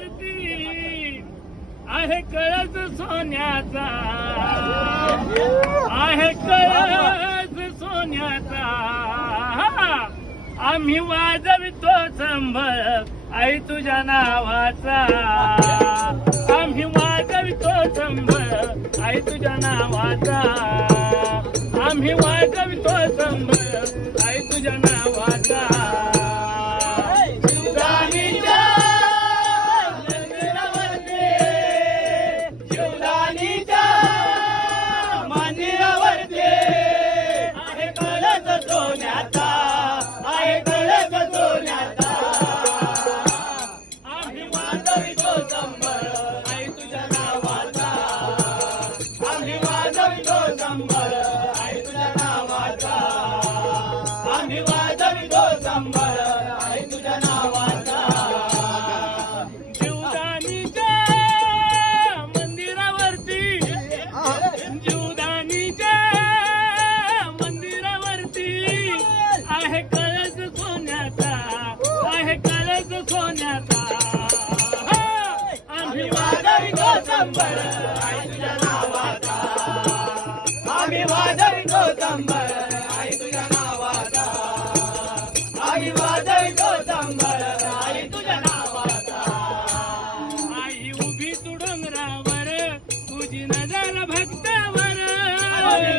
मंदिरावरती आहे कळस सोन्याचा, आहे कळस सोन्याचा. आम्ही वाजवितो संभळ आई तुझ्या नावाचा, आम्ही वाजवितो संभळ आई तुझ्या नावाचा, आम्ही वाजवितो संभळ आई तुझ्या नावाचा. आम्ही वाजवितो संबळ आई तुझ्या नावाचा, आम्ही वाजवितो संबळ आई तुझ्या नावाचा, आम्ही वाजवितो संबळ आई तुझ्या नावाचा. आई उभी तू डोंगरावर, तुझी नजर भक्तावर,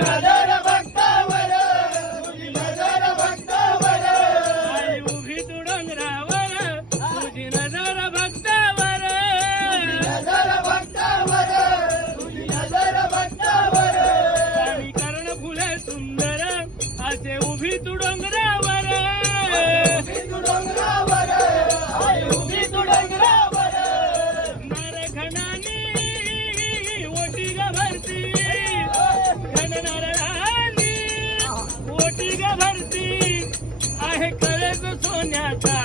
नजर भक्तावर, तुझी नजर भक्तावर. आई उभी तू डोंगरावर, तुझी नजर भक्तावर, नजर भक्तावर, तुझी नजर भक्तावर. आणि कर्ण फुले सुंदर असे उभी तू डोंगरावर, उभी तू डोंगरावर, आई उभी तू डोंगरावर. नारखणानी ओटी ग भरती, घन नारळानी ओटी ग भरती. आहे कळस सोन्याचा,